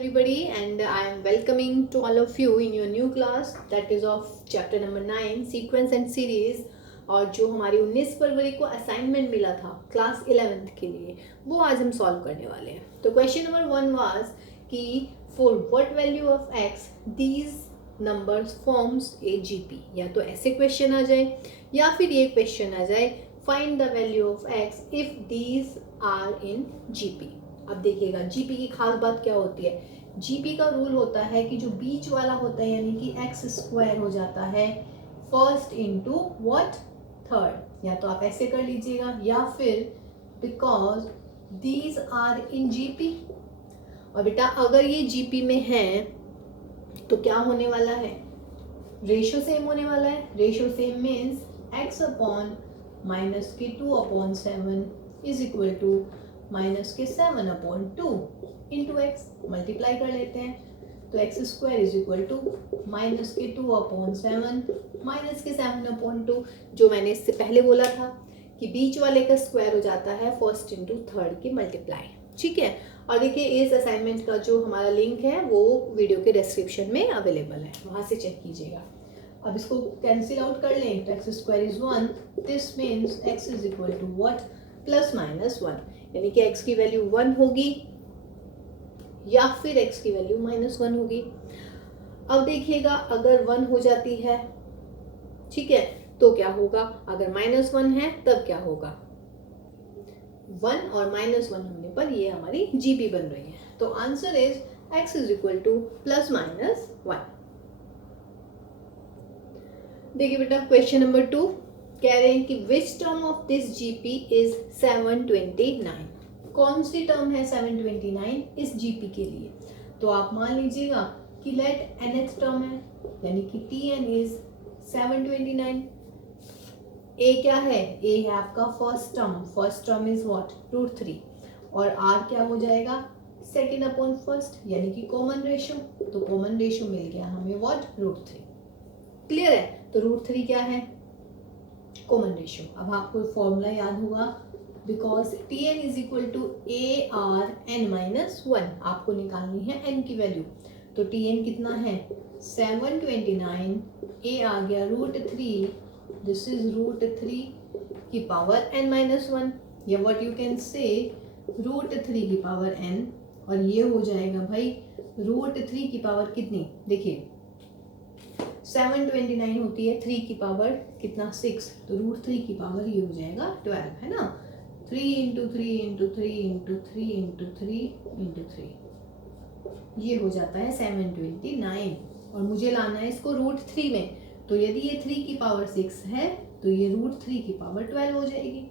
everybody, and I am welcoming to all of you in your new class that is of chapter number 9 sequence and series। और जो हमारी 19 फरवरी को assignment मिला था class 11th के लिए वो आज हम सॉल्व करने वाले हैं। तो क्वेश्चन नंबर 1 वाज कि for what value of x these numbers forms a GP. या तो ऐसे क्वेश्चन आ जाए या फिर ये क्वेश्चन आ जाए find the value of x if these are in GP. अब देखिएगा जीपी की खास बात क्या होती है। जीपी का रूल होता है कि जो बीच वाला होता है यानी कि एक्स स्क्वायर हो जाता है फर्स्ट इनटू व्हाट थर्ड। या तो आप ऐसे कर लीजिएगा या फिर because these are in GP. और बेटा अगर ये जीपी में है तो क्या होने वाला है, रेशियो सेम होने वाला है। Ratio same means x upon minus के 2/7 इज इक्वल टू माइनस के 7/2 इंटू एक्स। मल्टीप्लाई कर लेते हैं तो x square is equal to minus के 2/7 माइनस के 7/2। जो मैंने इससे पहले बोला था कि बीच वाले का स्क्वायर हो जाता है फर्स्ट इंटू थर्ड की मल्टीप्लाई। ठीक है। और देखिए इस असाइनमेंट का जो हमारा लिंक है वो वीडियो के डिस्क्रिप्शन में अवेलेबल है, वहाँ से चेक कीजिएगा। अब इसको कैंसिल आउट कर लें तो x square is 1, this means x is equal to what plus minus 1, यानी कि x की वैल्यू 1 होगी या फिर x की वैल्यू -1 होगी। अब देखिएगा अगर 1 हो जाती है, ठीक है, तो क्या होगा, अगर -1 है तब क्या होगा, 1 और -1 होने पर ये हमारी जीपी बन रही है। तो answer is x is equal two plus minus 1। देखिए बेटा क्वेश्चन नंबर 2 कह रहे हैं कि which term of this GP is 729। कौन सी टर्म है 729 इस जीपी के लिए। तो आप मान लीजिएगा कि लेट nth टर्म है यानी कि tn इज 729। a क्या है, a है आपका फर्स्ट टर्म इज व्हाट √3 और r क्या हो जाएगा सेकेंड अपॉन फर्स्ट यानी कि कॉमन रेशियो। तो कॉमन रेशियो मिल गया हमें व्हाट √3। क्लियर है। तो √3 क्या है, कॉमन रेशियो। अब आपको फॉर्मूला याद होगा because tn is equal to ARn-1। आपको निकालनी है n की वैल्यू। तो tn कितना है 729, a आ गया √3, दिस इज √3 की पावर n-1 या व्हाट यू कैन से √3 की पावर n। और ये हो जाएगा भाई √3 की पावर कितनी, देखिए 729 होती है 3 की पावर कितना 6, तो √3 की पावर ये हो जाएगा 12, है ना। 3 into 3 into 3 into 3 into 3 into 3 ये हो जाता है 729। और मुझे लाना है इसको √3 में। तो यदि ये 3 की पावर 6 है तो ये √3 की पावर 12 हो जाएगी।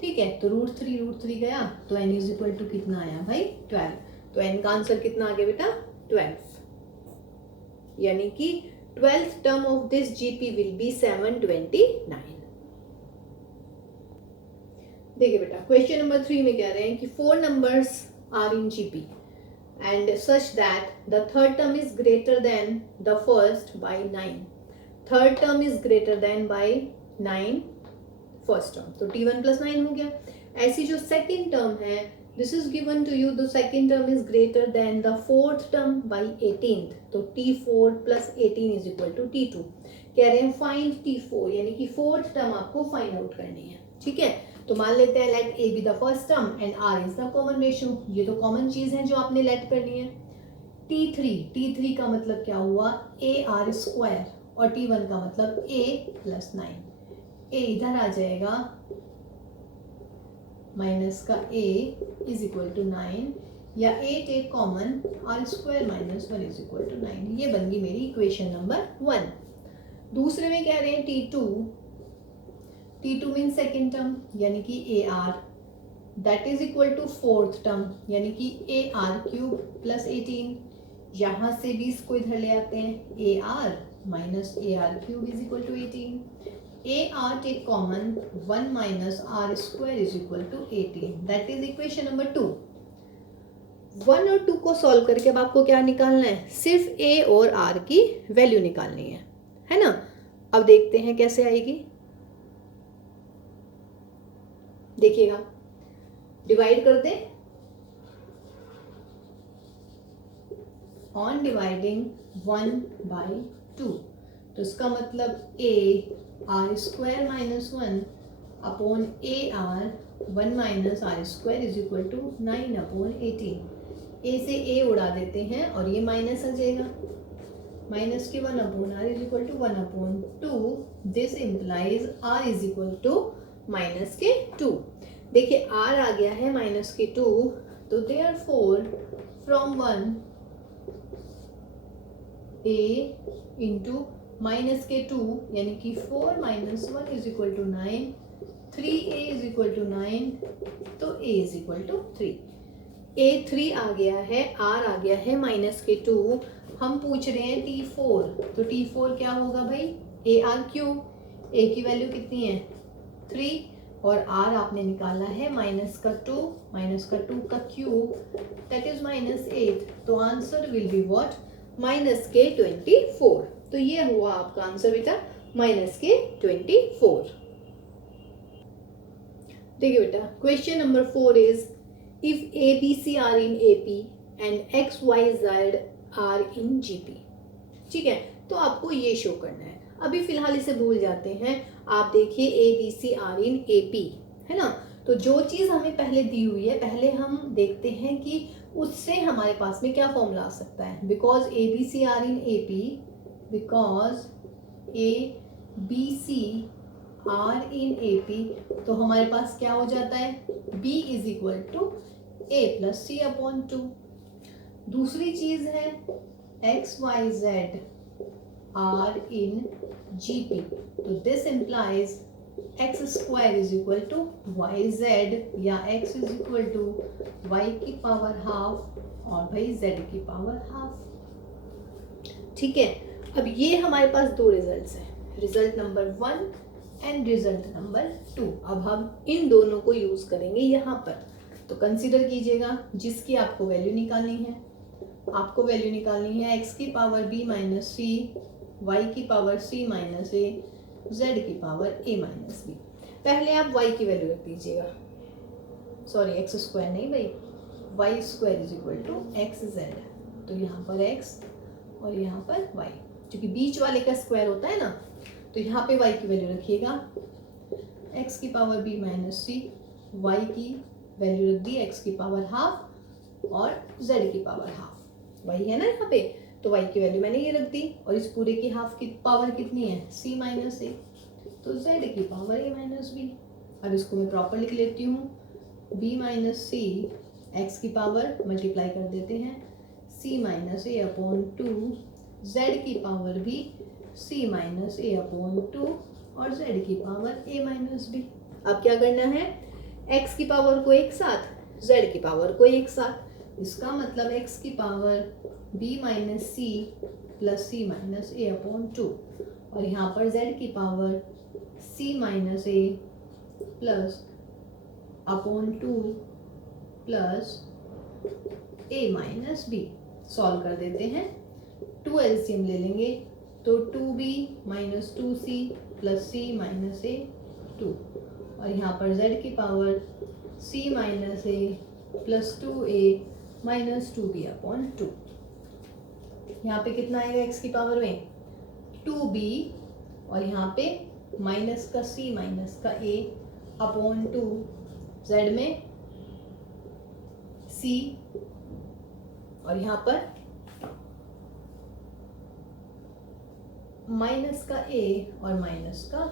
ठीक है। तो √3 गया तो n इज इक्वल टू कितना आया भाई 12। तो n का आंसर कितना आ गया बेटा 12, यानी कि 12th term of this GP will be 729। देखिए बेटा क्वेश्चन नंबर 3 में कह रहे हैं कि 4 numbers are in GP and such that the third term is greater than the first by 9। third term is greater than by 9 first term। तो t1 plus 9 हो गया। ऐसी जो second term है this is given to you, the second term is greater than the fourth term by 18th। तो t4 plus 18 is equal to t2। कह रहे हैं find t4 यानी कि फोर्थ टर्म आपको फाइंड आउट करनी है। ठीक है। तो मान लेते हैं late a be the first term and r is the common ratio। ये तो कॉमन चीज है जो आपने लेट करनी है। t3 का मतलब क्या हुआ ar स्क्वायर और t1 का मतलब a plus 9। a इधर आ जाएगा माइनस का a इज इक्वल टू 9 या 8 एक common r square minus 1 is equal to 9। ये बन गई मेरी इक्वेशन नंबर 1। दूसरे में कह रहे हैं t2 मीन सेकेंड टर्म यानी कि ar that is equal to fourth term यानी कि ar³ प्लस 18। यहाँ से भी इसको इधर ले आते हैं ar minus ar³ is equal to 18। ar take common 1 minus r square is equal to 18। that is equation number 2। 1 और 2 को सॉल्व करके अब आपको क्या निकालना है, सिर्फ a और r की वैल्यू निकालनी है ना। अब देखते हैं कैसे आएगी। देखिएगा डिवाइड कर दें ऑन डिवाइडिंग 1/2। तो इसका मतलब a r square minus 1 upon a r 1 minus r square is equal to 9/18। A से ए उड़ा देते हैं और ये माइनस आ जाएगा, माइनस के 1/r is equal to 1/2। This implies r is equal to minus के 2। देखिए r आ गया है माइनस के 2, तो therefore from 1 a into minus के 2 यानी कि 4 minus 1 is equal to 9, 3a is equal to 9, तो a is equal to 3। a 3 आ गया है, r आ गया है माइनस के 2। हम पूछ रहे हैं t4, तो t4 क्या होगा भाई, ए आर क्यूब। a की वैल्यू कितनी है 3 और r आपने निकाला है माइनस का 2 का क्यूब दैट इज -8। तो answer will be what, minus के 24। तो ये हुआ आपका आंसर बेटा माइनस के 24। देखिए बेटा question number 4 is if A B C are in A P and X Y Z are in G P. ठीक है, तो आपको ये शो करना है। अभी फिलहाल इसे भूल जाते हैं। आप देखिए A B C are in A P है ना, तो जो चीज़ हमें पहले दी हुई है पहले हम देखते हैं कि उससे हमारे पास में क्या फॉर्मूला आ सकता है। Because a B C are in A P, because a B C are in A P, तो हमारे पास क्या हो जाता है b is equal to a plus c upon 2। दूसरी चीज है x Y Z are in G P, तो this implies x square is equal to y z या x is equal to y की पावर हाफ और भाई Z की power half. ठीक है, अब ये हमारे पास दो रिजल्ट्स हैं, result number 1 and result number 2। अब हम इन दोनों को यूज करेंगे यहाँ पर। तो कंसीडर कीजिएगा जिसकी आपको वैल्यू निकालनी है, आपको वैल्यू निकालनी है एक्स की पावर b माइनस सी, वाई की पावर c माइनस ए, जेड की पावर a माइनस बी। पहले आप y की वैल्यू रख दीजिएगा, सॉरी एक्स स्क्वायर नहीं भाई, Y square is equal to X Z. तो यहाँ पर x और यहाँ पर y, क्योंकि बीच वाले का स्क्वायर होता है ना, तो यहाँ पे y की वैल्यू रखिएगा x की पावर b माइनस सी, y की वैल्यू रख दी x की पावर हाफ और z की पावर हाफ, वही है ना यहाँ पे। तो y की वैल्यू मैंने ये रख दी और इस पूरे की हाफ की पावर कितनी है c माइनस ए, तो z की पावर a माइनस बी। अब इसको मैं प्रॉपर लिख लेती हूँ, b माइनस सी एक्स की पावर मल्टीप्लाई कर देते हैं c minus a upon 2, z की पावर भी c माइनस ए अपॉन 2 और z की पावर a माइनस बी। अब क्या करना है, x की पावर को एक साथ, z की पावर को एक साथ। इसका मतलब x की power b minus c plus c minus a upon 2 और यहाँ पर z की power c minus a plus upon 2 plus a minus b. Solve कर देते हैं, 2 एलसीएम ले लेंगे तो 2b minus 2c plus c minus a 2 और यहाँ पर z की power c minus a plus 2a minus 2b upon 2। यहाँ पे कितना आएगा x की पावर में 2b और यहाँ पे माइनस का c माइनस का a अपॉन 2, z में c और यहाँ पर माइनस का a और माइनस का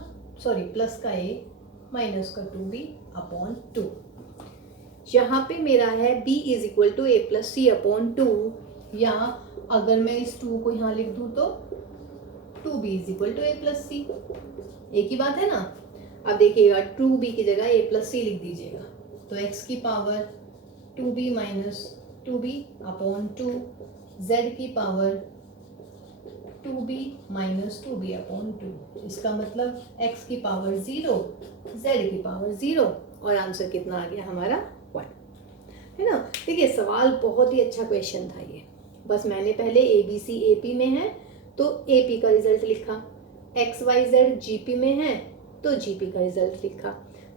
प्लस का a माइनस का 2b अपॉन 2। यहाँ पे मेरा है b is equal to a plus c upon 2, या अगर मैं इस 2 को यहाँ लिख दूँ तो 2b is equal to a plus c, एक ही बात है ना। अब देखिएगा 2b की जगह a प्लस सी लिख दीजिएगा, तो x की power 2b minus 2b upon 2, z की power 2b minus 2b upon 2। इसका मतलब x की पावर 0, z की पावर 0 और आंसर कितना आ गया हमारा 1, है ना। देखिए सवाल बहुत ही अच्छा क्वेश्चन था ये, बस मैंने पहले A B C A P में है तो ए पी का रिजल्ट लिखा, X Y Z G P में है तो जी पी का रिजल्ट लिखा,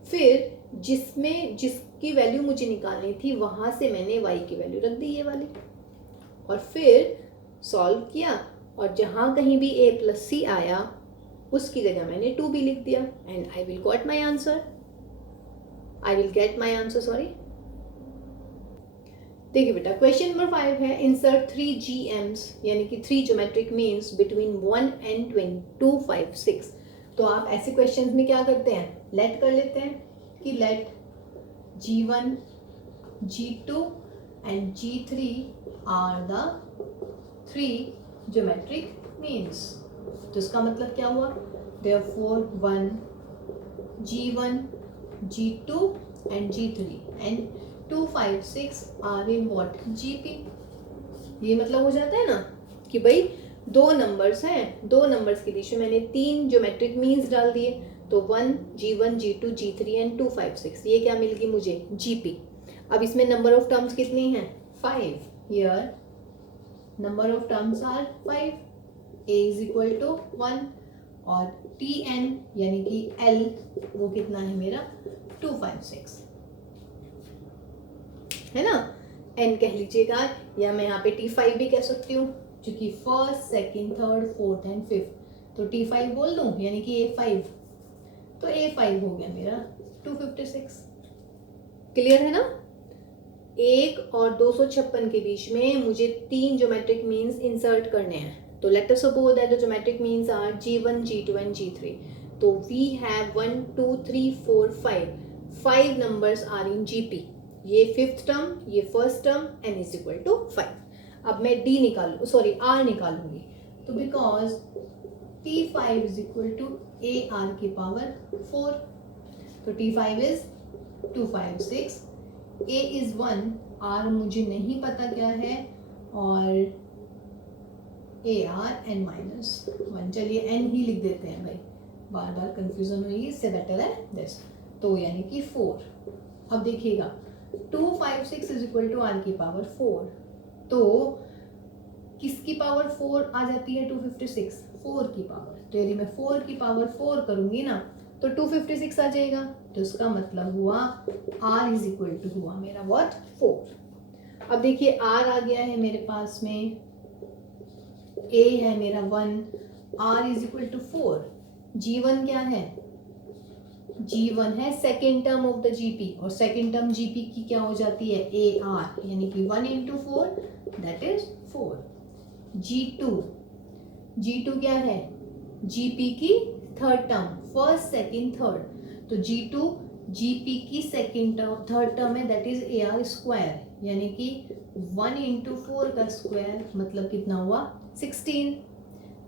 फिर जिसकी वैल्यू मुझे निकालनी थी वहाँ से मैंने y की वैल्यू रख दी ये वाली, और फिर सॉल्व किया और जहाँ कहीं भी a प्लस सी आया उसकी जगह मैंने 2b लिख दिया and I will get my answer sorry. देखिए बेटा क्वेश्चन नंबर 5 है इंसर्ट 3 GMs यानी कि 3 ज्योमेट्रिक मीन्स बिटवीन 1 and 2, 5, 6। तो आप ऐसे क्वेश्चंस में क्या करते हैं, लेट कर लेते हैं कि let G1, G2 and G3 are the 3 geometric means. तो इसका मतलब क्या हुआ, therefore 1 G1, G2 and G3 and 2, 5, 6 are in what, GP। ये मतलब हो जाता है ना कि भाई दो नंबर्स हैं, दो नंबर्स के बीच में मैंने 3 ज्योमेट्रिक मीन्स डाल दिए, तो 1 G1, G2, G3 एंड 2, 5, 6 ये क्या मिल गई मुझे, GP। अब इसमें नंबर ऑफ टर्म्स कितनी हैं, 5। Here number of terms are 5, a is equal to 1 और Tn यानी कि L वो कितना है मेरा 2, 5, 6 है ना। n कह लीजिएगा या मैं यहाँ पे T5 भी कह सकती हूँ क्योंकि first, second, third, fourth and fifth. तो T5 बोल दूँ यानी कि A5, तो A5 हो गया मेरा 256। क्लियर है ना। 1 और 256 के बीच में मुझे 3 ज्योमेट्रिक मीन्स इंसर्ट करने हैं। तो let us suppose that the geometric means are G1, G2 and G3। तो we have 1, 2, 3, 4, 5 numbers are in GP। ये फिफ्थ टर्म, ये first term, n is equal to 5। अब मैं D निकालू, सॉरी R निकालूंगी। तो because T5 is equal to AR की power 4। तो T5 is 256, A is 1, R मुझे नहीं पता क्या है और AR n माइनस 1। चलिए n ही लिख देते हैं भाई, बार बार कंफ्यूजन होगी, इससे बेटर है दिस। तो यानी कि 4। अब देखिएगा 256 इज इक्वल टू R की पावर 4। तो किसकी पावर 4 आ जाती है 256, 4 की पावर। तो यदि मैं 4 की पावर 4 करूंगी ना तो 256 आ जाएगा। तो इसका मतलब हुआ R इज इक्वल टू हुआ मेरा व्हाट, 4। अब देखिए R आ गया है मेरे पास में, A है मेरा 1, R is equal to 4। G1 क्या है, G1 है second term of the GP और सेकेंड टर्म GP की क्या हो जाती है AR यानी कि 1 into 4 दैट इज 4। G2 क्या है, GP की third term, first, second, third. तो G2 GP की सेकेंड टर्म, थर्ड टर्म है दैट इज AR स्क्वायर यानी कि 1 into 4 का स्क्वायर मतलब कितना हुआ 16।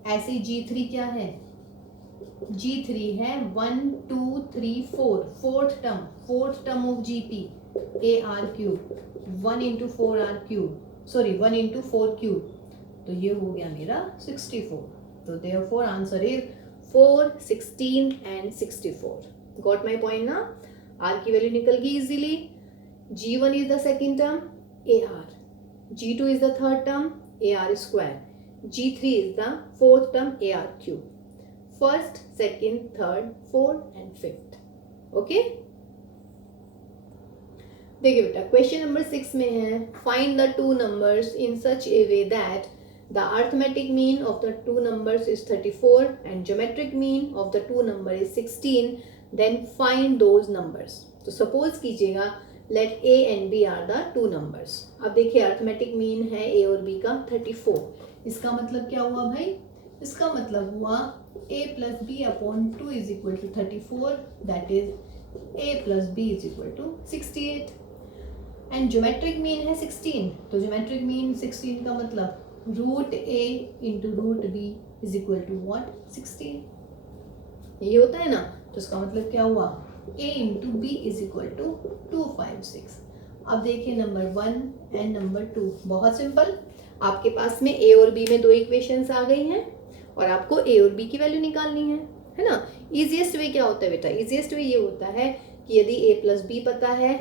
ऐसे G3 क्या है, G3 है 1, 2, 3, 4 fourth term of GP AR cube 1 into 4R cube, sorry 1 into 4 cube. तो ये हो गया मेरा 64। तो therefore answer is 4, 16 and 64। Got my point ना। R की वैल्यू निकल गई easily. G1 is the second term AR, G2 is the third term AR square, G3 is the fourth term AR cube, first, second, third, fourth and fifth. Okay देखिए बेटा question number 6 में है find the two numbers in such a way that the arithmetic mean of the two numbers is 34 and geometric mean of the two number is 16, then find those numbers. तो suppose कीजिएगा let A and B are the two numbers. अब देखिए arithmetic mean है A और B का 34। इसका मतलब क्या हुआ भाई, इसका मतलब हुआ a plus b upon 2 is equal to 34, that is a plus b is equal to 68 and geometric mean है 16। तो geometric mean 16 का मतलब root a into root b is equal to what, 16। ये होता है ना। तो इसका मतलब क्या हुआ a into b is equal to 256। अब देखिए नंबर 1 एंड नंबर 2, बहुत सिंपल। आपके पास में a और b में दो इक्वेशंस आ गई हैं और आपको a और b की वैल्यू निकालनी है ना। इजीएस्ट वे क्या होता है बेटा, इजीएस्ट वे ये होता है कि यदि a प्लस बी पता है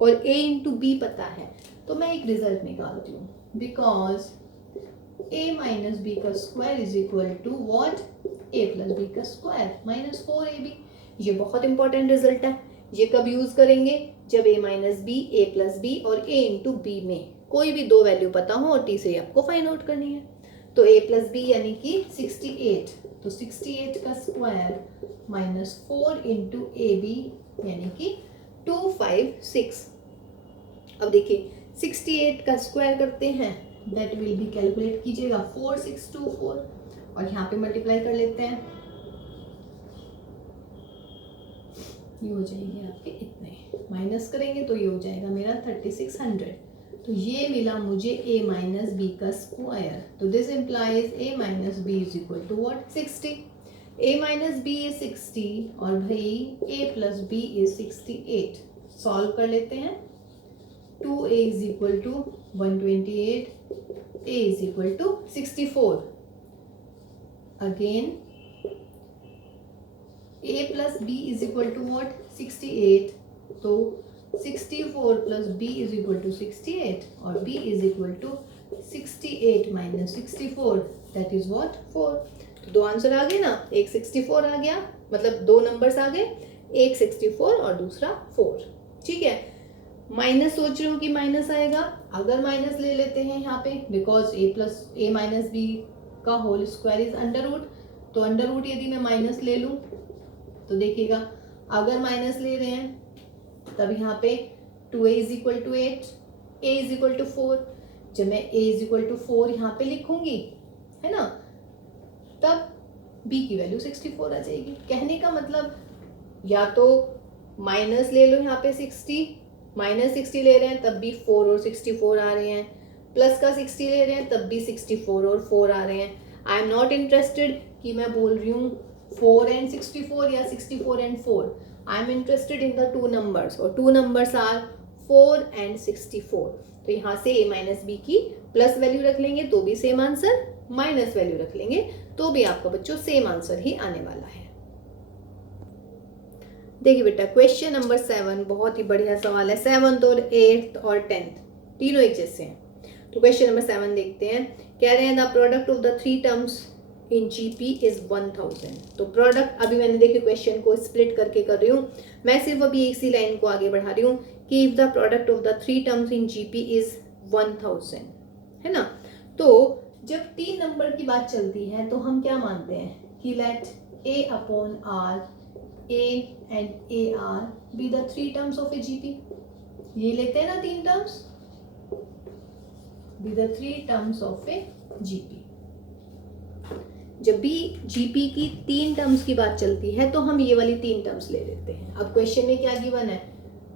और a इंटू बी पता है तो मैं एक रिजल्ट निकालती हूँ, बिकॉज a माइनस बी का square is equal to what, a plus b का स्क्वायर माइनस 4ab। ये बहुत इंपॉर्टेंट रिजल्ट है। ये कब यूज करेंगे, जब a minus b, a plus b और a इंटू बी में कोई भी दो वैल्यू पता हो और t से आपको फाइंड आउट करनी है। तो a प्लस बी यानी कि 68, तो 68 का square minus 4 into a b यानी कि 256। अब देखिए 68 का स्क्वायर करते हैं, दैट विल बी, कैलकुलेट कीजिएगा 4624 और यहाँ पे मल्टीप्लाई कर लेते हैं, ये हो जाएंगे आपके इतने, माइनस करेंगे तो ये हो जाएगा मेरा 3600। तो ये मिला मुझे a माइनस बी का स्क्वायर, तो this implies a minus b is equal to what, 60। a minus b is 60 और भाई a plus b is 68। Solve कर लेते हैं, 2a is equal to 128, a is equal to 64। Again a plus b is equal to what, 68, तो 64 plus b is equal to 68 और b is equal to 68 minus 64, that is what, 4। तो दो answer आ गए ना, एक 64 आ गया, मतलब दो नंबर्स आ गए, एक 64 और दूसरा 4। ठीक है, माइनस सोच रही हूँ कि माइनस आएगा, अगर माइनस ले लेते हैं यहाँ पे, because a plus a minus b का whole square is under root, तो अंडर रूट यदि मैं माइनस ले लूँ तो देखिएगा अगर माइनस ले रहे हैं तब यहाँ पे 2a is equal to 8, a is equal to 4, जब मैं a इज इक्वल टू 4 यहाँ पे लिखूंगी, है ना, तब b की वैल्यू 64 आ जाएगी। कहने का मतलब या तो माइनस ले लो यहाँ पे 60, माइनस 60 ले रहे हैं तब भी 4 और 64 आ रहे हैं, प्लस का 60 ले रहे हैं तब भी 64 और 4 आ रहे हैं। आई एम नॉट इंटरेस्टेड कि मैं बोल रही हूँ 4 and 64 या 64 and 4, I am interested in the two numbers और two numbers are 4 and 64। तो यहाँ से a माइनस बी की प्लस वैल्यू रख लेंगे तो भी सेम आंसर, माइनस वैल्यू रख लेंगे तो भी आपका बच्चों सेम आंसर ही आने वाला है। देखिए बेटा क्वेश्चन नंबर 7 बहुत ही बढ़िया सवाल है, 7th और 8th और 10th तीनों एक जैसे हैं। तो क्वेश्चन नंबर 7 देखते हैं, कह रहे हैं the product of the three terms in GP is 1000। तो प्रोडक्ट अभी मैंने देखिए क्वेश्चन को स्प्लिट करके कर रही हूँ, मैं सिर्फ अभी एक सी लाइन को आगे बढ़ा रही हूँ कि if the product of the three terms in GP is 1000, है ना। तो जब 3 नंबर की बात चलती है तो हम क्या मानते हैं कि let a upon r, a and a r be the three terms of a GP. ये लेते हैं ना 3 terms, be the three terms of a GP. जब भी जीपी की 3 टर्म्स की बात चलती है तो हम ये वाली 3 टर्म्स ले लेते हैं। अब क्वेश्चन में क्या गिवन है,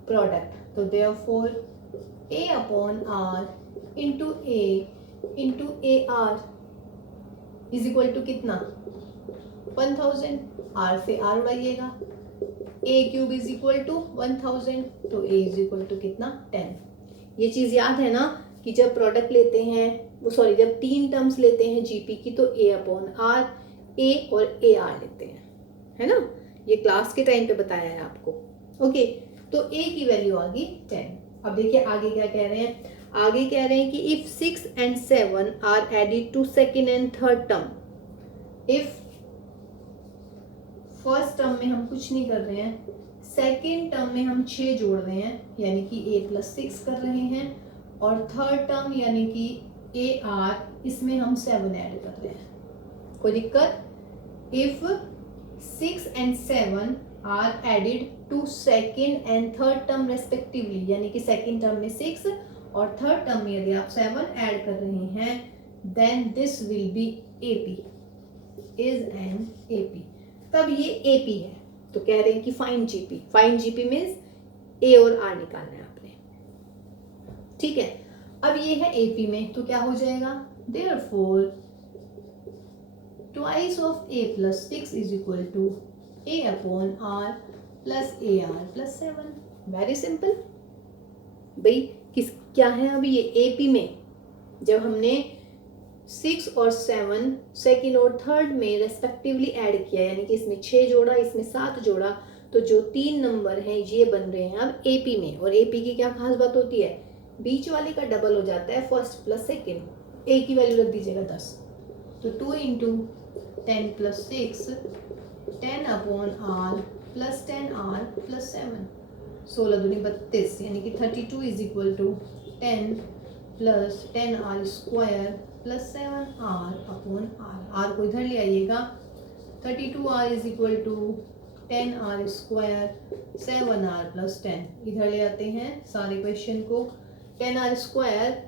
प्रोडक्ट, तो therefore a upon r into a r is equal to कितना, 1000, r से r उड़ाइएगा, a cube is equal to 1000, तो a इज इक्वल टू कितना, 10। ये चीज़ याद है ना कि जब प्रोडक्ट लेते हैं, सॉरी जब 3 टर्म्स लेते हैं जीपी की तो a अपॉन आर, a और ए आर लेते हैं, है ना, ये क्लास के टाइम पे बताया है आपको। ओके, तो a की वैल्यू आ गई 10। अब देखिए आगे क्या कह रहे हैं, आगे कह रहे हैं कि if 6 and 7 are added to second and third term, if first term में हम कुछ नहीं कर रहे हैं, सेकेंड टर्म में हम 6 जोड़ रहे हैं यानी कि a प्लस 6 कर रहे हैं, और थर्ड टर्म यानी कि ए आर इसमें हम 7 ऐड कर रहे हैं, कोई दिक्कत। If 6 and 7 are added to second and third term respectively, यानी कि सेकेंड टर्म में 6 और थर्ड टर्म में यदि आप 7 ऐड कर रहे हैं, then this will be AP, is an AP, तब ये एपी है। तो कह रहे हैं कि find GP, find GP means a और आर निकालना है आपने, ठीक है। अब ये है एपी में, तो क्या हो जाएगा, therefore twice of a plus 6 is equal to a upon r plus a r plus 7। Very simple भाई, किस क्या है अभी ये एपी में, जब हमने 6 और 7 सेकेंड और थर्ड में रेस्पेक्टिवली ऐड किया, यानी कि इसमें 6 जोड़ा इसमें 7 जोड़ा, तो जो 3 नंबर हैं ये बन रहे हैं अब एपी में। और एपी की क्या खास बात होती है, बीच वाले का डबल हो जाता है फर्स्ट प्लस सेकेंड। ए की वैल्यू रख दीजिएगा 10, तो 2 into 10 plus 6, 10 upon r plus 10 r plus 7, 16 दूनी 32, यानी कि 32 is equal to 10 plus 10 r square plus 7r upon r को इधर ले आइएगा 32r is equal to 10r square 7r plus 10 इधर ले आते हैं सारे क्वेश्चन को 10r स्क्वायर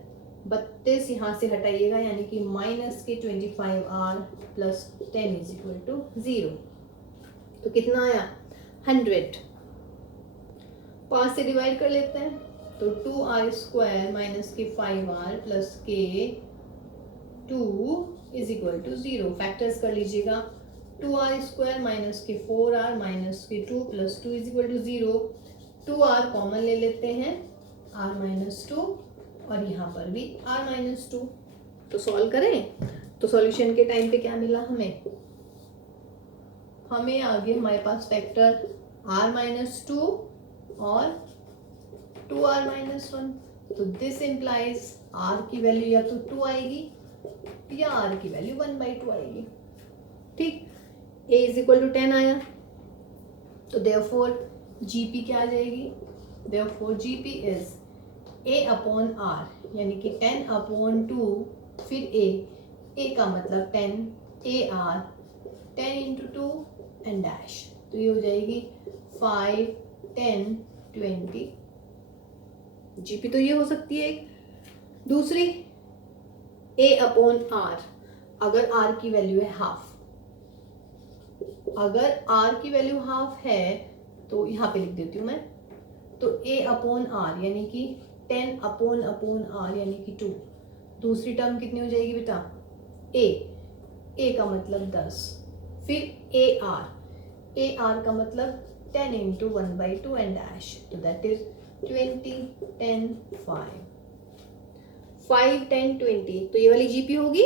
32 यहाँ से हटाइएगा यानी कि माइनस के 25r plus 10 is equal to 0। तो कितना आया 100। 5 से डिवाइड कर लेते हैं तो 2r स्क्वायर माइनस के 5r प्लस के 2 इज इक्वल टू 0। फैक्टर्स कर लीजिएगा 2r स्क्वायर माइनस के 4r माइनस के 2 plus 2 is equal to 0। 2r common ले लेते हैं r माइनस 2 और यहाँ पर भी r माइनस 2। तो सॉल्व करें तो सॉल्यूशन के टाइम पे क्या मिला हमें आगे हमारे पास फैक्टर r माइनस 2 और 2r माइनस 1। तो दिस इम्प्लाइज r की वैल्यू या तो 2 आएगी या r की वैल्यू 1/2 आएगी। ठीक, a इज इक्वल टू 10 आया तो देयरफॉर GP क्या आ जाएगी, therefore GP is a upon r यानी कि 10 अपॉन 2 फिर a का मतलब 10 AR 10 इंटू 2 एंड डैश। तो ये हो जाएगी 5 10 20। GP तो ये हो सकती है एक। दूसरी a अपॉन r, अगर r की वैल्यू है हाफ, अगर r की वैल्यू हाफ है तो यहाँ पे लिख देती हूँ मैं, तो a अपॉन r यानी कि 10 अपॉन r यानी कि 2। दूसरी टर्म कितनी हो जाएगी बेटा a का मतलब 10 फिर AR का मतलब 10 इंटू 1/2 एंड डैश। तो दैट इज 20 10 5 5 10 20। तो ये वाली GP होगी,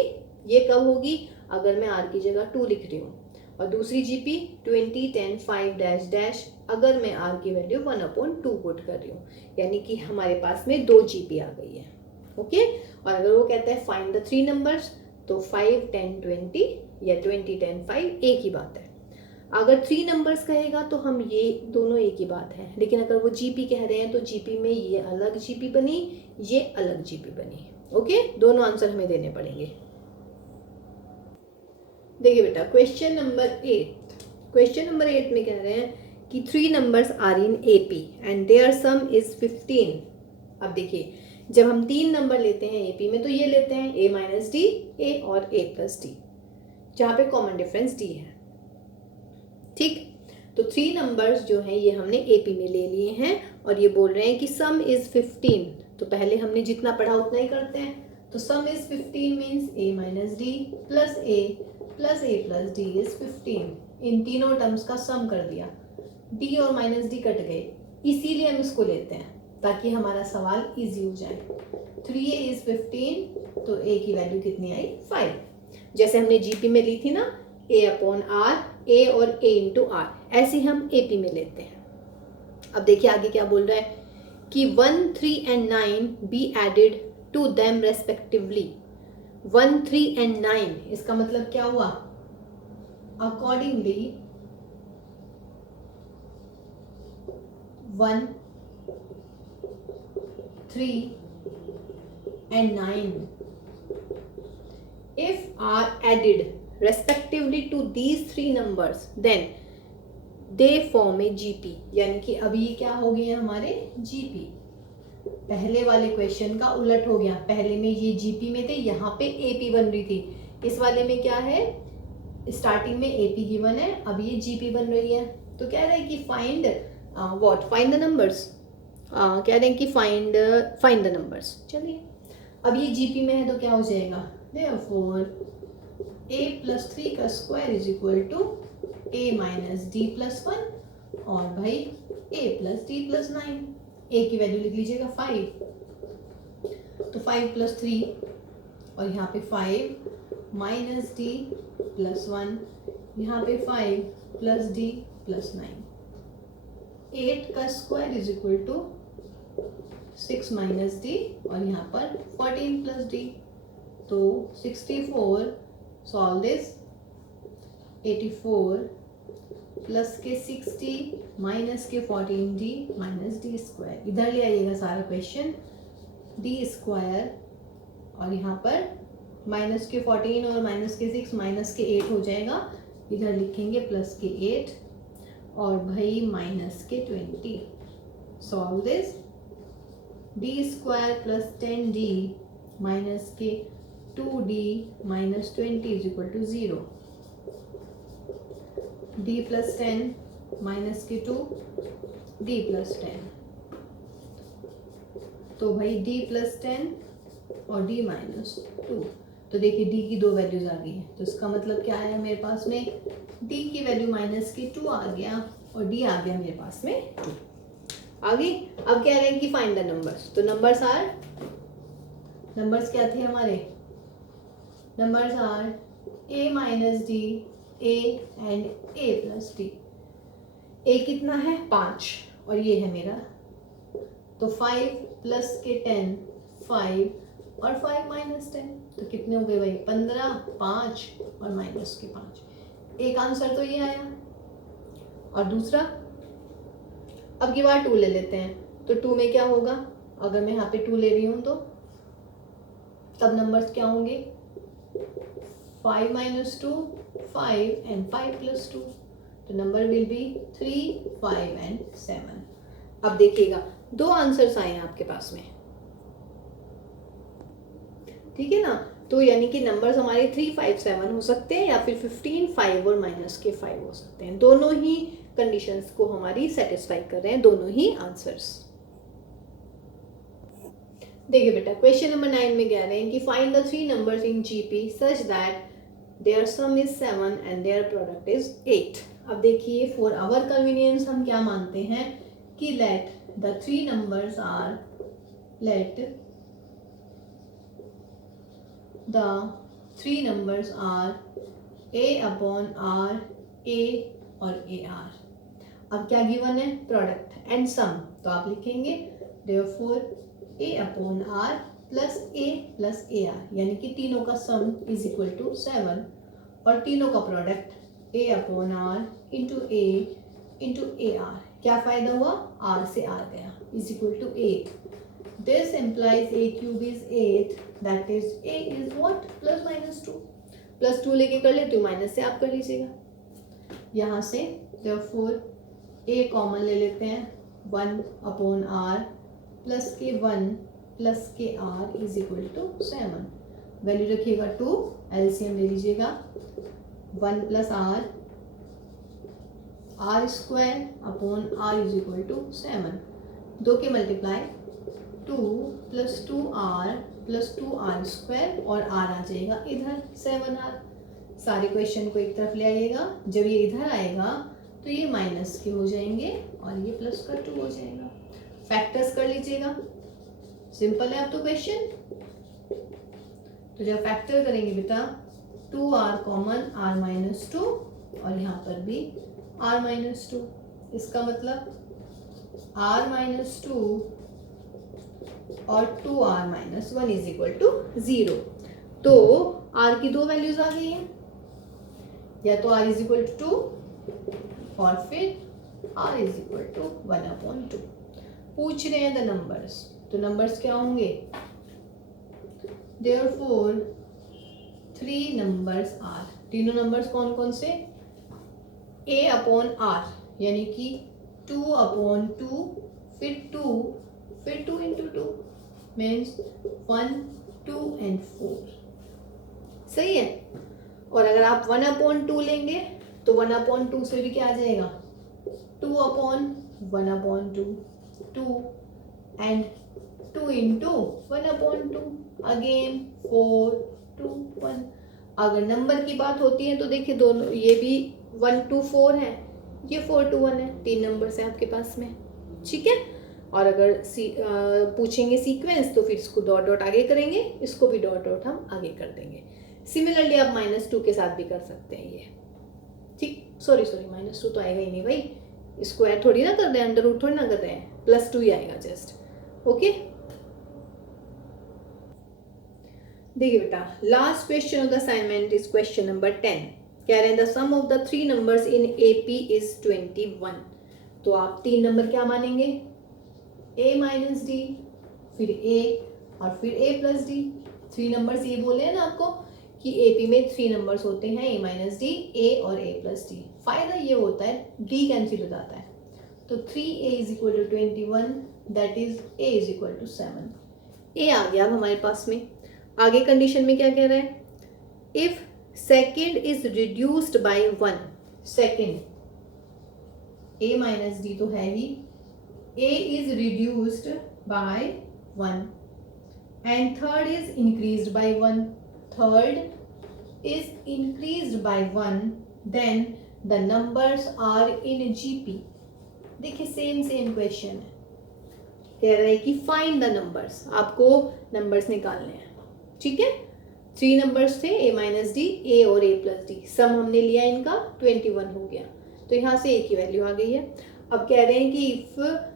ये कब होगी अगर मैं r की जगह 2 लिख रही हूँ, और दूसरी GP 20 10 5 डैश डैश अगर मैं r की वैल्यू 1/2 पुट कर रही हूँ, यानी कि हमारे पास में 2 GP आ गई है। ओके, और अगर वो कहता है फाइंड द 3 नंबर्स तो 5 10 20 या 20 10 5 एक ही बात है। अगर 3 नंबर्स कहेगा तो हम ये दोनों एक ही बात है, लेकिन अगर वो GP कह रहे हैं तो GP में ये अलग GP बनी, ये अलग GP बनी। ओके, दोनों आंसर हमें देने पड़ेंगे। देखिए बेटा क्वेश्चन नंबर 8 में कह रहे हैं कि 3 numbers are in AP and their sum is 15। अब देखिए जब हम 3 नंबर लेते हैं AP में तो ये लेते हैं a माइनस डी a और a प्लस डी, जहाँ पे कॉमन डिफरेंस d है। ठीक, तो 3 नंबर्स जो हैं ये हमने AP में ले लिए हैं और ये बोल रहे हैं कि सम इज 15। तो पहले हमने जितना पढ़ा उतना ही करते हैं। तो सम is 15 means a minus d plus a plus D is 15। इन तीनों टर्म्स का सम कर दिया, d और माइनस डी कट गए, इसीलिए हम इसको लेते हैं ताकि हमारा सवाल इजी हो जाए। 3a इज 15 तो a की वैल्यू कितनी आई 5। जैसे हमने GP में ली थी ना a अपॉन r, a और a इंटू r, ऐसे हम AP में लेते हैं। अब देखिए आगे क्या बोल रहा है कि 1 3 and 9 be added to them respectively. 1 3 and 9 इसका मतलब क्या हुआ, accordingly 1 3 and 9 if are added respectively to these 3 numbers then they form a GP। यानी कि अभी क्या हो गया हमारे GP। पहले वाले क्वेश्चन का उलट हो गया, पहले में ये GP में थे, यहाँ पे AP बन रही थी। इस वाले में क्या है, स्टार्टिंग में AP गिवन है, अब ये GP बन रही है। तो कह रहे हैं कि फाइंड फाइंड द नंबर्स, कह रहे हैं कि फाइंड द नंबर्स। चलिए अब ये GP में है तो क्या हो जाएगा, देयरफॉर a प्लस 3 का square is equal to a minus d plus 1 और भाई a plus d plus 9। a की वैल्यू लिख लीजिएगा 5, तो 5 प्लस 3 और यहाँ पे 5 माइनस डी प्लस 1, यहाँ पे 5 प्लस डी प्लस 9। 8 का square is equal to 6 minus d और यहाँ पर 14 प्लस डी, तो 64। सॉल्व दिस, 84 प्लस के 60 माइनस के 14 डी माइनस डी स्क्वायर। इधर ले आइएगा सारा क्वेश्चन, डी स्क्वायर और यहाँ पर माइनस के 14 और माइनस के 6 माइनस के 8 हो जाएगा, इधर लिखेंगे प्लस के 8 और भाई माइनस के 20। Solve this, d square plus 10d minus के 2d minus 20 is equal to 0। d plus 10 minus के 2 d प्लस 10, तो भाई d प्लस 10 और d माइनस 2। तो देखिए d की दो वैल्यूज आ गई है, तो इसका मतलब क्या आया मेरे पास में, d की वैल्यू माइनस के 2 आ गया और d आ गया मेरे पास में 2 आ गई। अब कह रहे हैं कि फाइंड द नंबर्स, तो नंबर्स क्या थे हमारे, numbers are a minus d, a and a plus d. a कितना है 5 और ये है मेरा, तो 5 प्लस के 10 5 और 5 माइनस 10, तो कितने हो गए भाई 15, 5 और माइनस के 5। एक आंसर तो ये आया। और दूसरा, अब की बार 2 ले लेते हैं, तो 2 में क्या होगा, अगर मैं यहाँ पे 2 ले रही हूँ तो तब नंबर्स क्या होंगे, 5 माइनस 2 5 एंड 5 प्लस 2, तो नंबर विल बी 3 5 एंड 7। अब देखिएगा दो आंसर्स आए हैं आपके पास में, ठीक है ना, तो यानी कि नंबर्स हमारे 3 5 7 हो सकते हैं या फिर 15 5 और माइनस के 5 हो सकते हैं। दोनों ही कंडीशंस को हमारी सेटिस्फाई कर रहे हैं, दोनों ही आंसर्स। देखिए बेटा क्वेश्चन नंबर 9 में कह रहे हैं कि find the 3 numbers in GP such that their sum is 7 and their product is 8। अब देखिए फॉर आवर कन्वीनियंस हम क्या मानते हैं कि let the 3 numbers are, let the 3 numbers are a upon r, a और ar। अब क्या गिवन है, प्रोडक्ट एंड सम, तो आप लिखेंगे therefore a upon r plus a plus ar, यानी कि तीनों का सम इज इक्वल टू 7 और तीनों का product a upon r into a into ar। क्या फायदा हुआ, r से r गया is equal to 8। This implies a cube is 8, that is a is what, plus minus 2। Plus 2 लेके कर लेती हूँ, माइनस से आप कर लीजिएगा यहाँ से, therefore a कॉमन ले लेते हैं 1 अपॉन r प्लस के 1 प्लस के r is equal to 7। Value रखिएगा 2, एलसीएम ले लीजिएगा 1 plus r square upon r is equal to 7। 2 के multiply 2 plus 2r plus 2r square और r आ जाएगा इधर 7r। सारे क्वेश्चन को एक तरफ ले आइएगा, जब ये इधर आएगा तो ये माइनस के हो जाएंगे और ये प्लस का 2 हो जाएगा। फैक्टर्स कर लीजिएगा, सिंपल है अब तो क्वेश्चन। तो जब फैक्टर करेंगे बेटा 2r कॉमन r माइनस 2 और यहाँ पर भी r माइनस 2, इसका मतलब r माइनस 2 और 2r minus 1 is equal to 0। तो r की दो वैल्यूज आ गई हैं, या तो r इज इक्वल टू 2 और फिर r इज इक्वल टू 1/2। पूछ रहे हैं द नंबर्स, तो नंबर्स क्या होंगे, देयरफॉर 3 नंबर्स आर, तीनों नंबर्स कौन कौन से, a अपॉन r यानी कि 2/2 फिर 2 फिर 2 इंटू 2 मीन्स 1 2 एंड 4। सही है। और अगर आप 1/2 लेंगे तो 1/2 से भी क्या आ जाएगा, 2/1/2 2 एंड 2 इंटू 1/2 अगेन 4 2 1। अगर नंबर की बात होती है तो देखिए दोनों, ये भी 1 2 4 है, ये 4 2 1 है, 3 नंबर्स हैं आपके पास में, ठीक है। और अगर पूछेंगे सीक्वेंस तो फिर इसको डॉट डॉट आगे करेंगे, इसको भी डॉट डॉट हम आगे कर देंगे। सिमिलरली आप -2 के साथ भी कर सकते हैं ये, ठीक। सॉरी -2 तो आएगा ही नहीं भाई, स्क्वायर थोड़ी ना कर रहे हैं, अंडर रूट थोड़ी ना कर रहे हैं, +2 ही आएगा जस्ट, ओके। देखिए बेटा last question of the assignment is question number 10। कह रहे हैं the sum of the 3 numbers in AP is 21। तो आप 3 नंबर क्या मानेंगे, a माइनस डी, फिर a और फिर a प्लस डी। 3 नंबर्स ये बोले हैं ना आपको कि AP में 3 नंबर्स होते हैं, A माइनस डी, A और A प्लस डी। फायदा ये होता है D कैंसिल हो जाता है, तो 3A is equal to 21, that is A is equal to 7। A आ गया अब हमारे पास में। आगे कंडीशन में क्या कह रहा है, if second is reduced by 1, second A minus D तो है ही, A is reduced by 1 and third is increased by 1, third is increased by 1, then the numbers are in GP। देखिए सेम क्वेश्चन है, कह रहा है कि फाइंड द नंबर्स, आपको numbers निकालने हैं, ठीक है। 3 नंबर्स थे, A माइनस डी, A और A प्लस डी, सम हमने लिया इनका 21 हो गया, तो यहाँ से A की वैल्यू आ गई है। अब कह रहे हैं कि if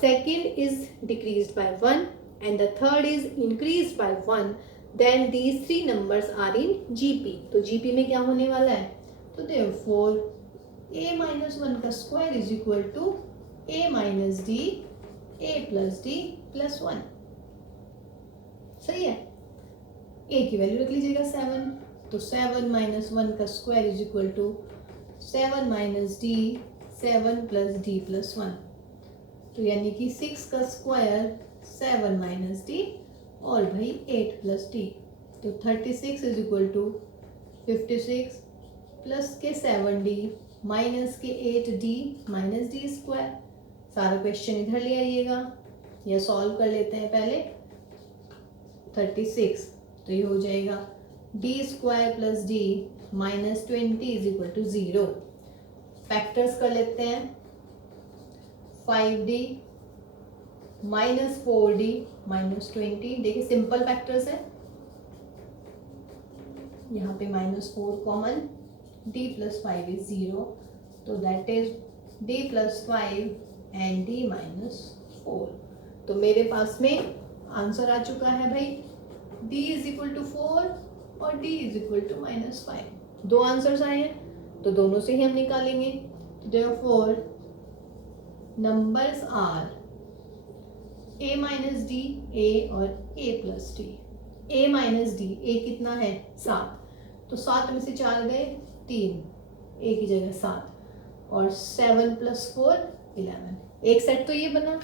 second is decreased by 1 and the third is increased by 1, then these 3 numbers are in GP। तो GP में क्या होने वाला है, तो therefore A minus 1 का square is equal to A minus d, A plus d plus 1। सही है, A की वैल्यू रख लीजिएगा 7, तो 7 माइनस 1 का square is equal to 7 minus d, 7 plus d plus 1, तो यानी कि 6 का स्क्वायर 7 माइनस डी और भाई 8 प्लस डी, तो 36 इज इक्वल टू 56 प्लस के 7d माइनस के 8d माइनस डी स्क्वायर। सारा क्वेश्चन इधर ले आइएगा या सॉल्व कर लेते हैं पहले। 36 तो ये हो जाएगा d square plus d minus 20 is equal to 0। Factors कर लेते हैं, 5d माइनस 4d माइनस 20, देखिए सिंपल फैक्टर्स है, यहाँ पे minus 4 common, d plus 5 is 0, तो that is d plus 5 and d minus 4। तो मेरे पास में आंसर आ चुका है भाई, d इज इक्वल टू 4 और d is equal to minus 5। दो आंसर्स आए हैं तो दोनों से ही हम निकालेंगे, तो therefore numbers are A minus d, A और A plus d. A minus d, A कितना है 7, तो 7 में से 4 गए 3, A की जगह 7 और 7 प्लस 4 11। एक सेट तो ये बना।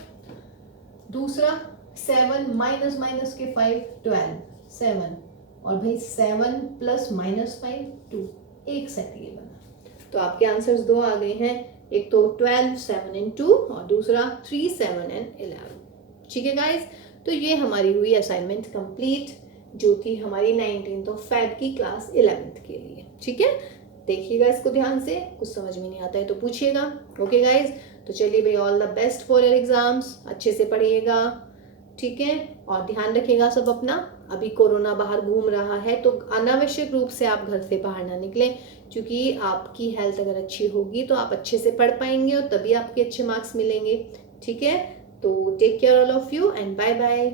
दूसरा 7 माइनस माइनस के 5 12, 7 और भाई 7 प्लस माइनस 5 2, एक सेट ये बना। तो आपके आंसर्स दो आ गए हैं, एक तो 12 7 एंड 2 और दूसरा 3 7 एंड 11। ठीक है गाइज, तो ये हमारी हुई असाइनमेंट कंप्लीट जो थी हमारी 19th ऑफ फेब की क्लास 11th के लिए। ठीक है, देखिएगा इसको ध्यान से, कुछ समझ में नहीं आता है तो पूछिएगा। ओके गाइज, तो चलिए भाई, all the best for your exams, अच्छे से पढ़िएगा, ठीक है, और ध्यान रखिएगा सब अपना। अभी कोरोना बाहर घूम रहा है तो अनावश्यक रूप से आप घर से बाहर ना निकलें, क्योंकि आपकी हेल्थ अगर अच्छी होगी तो आप अच्छे से पढ़ पाएंगे और तभी आपके अच्छे मार्क्स मिलेंगे। ठीक है, तो take care all of you and bye bye.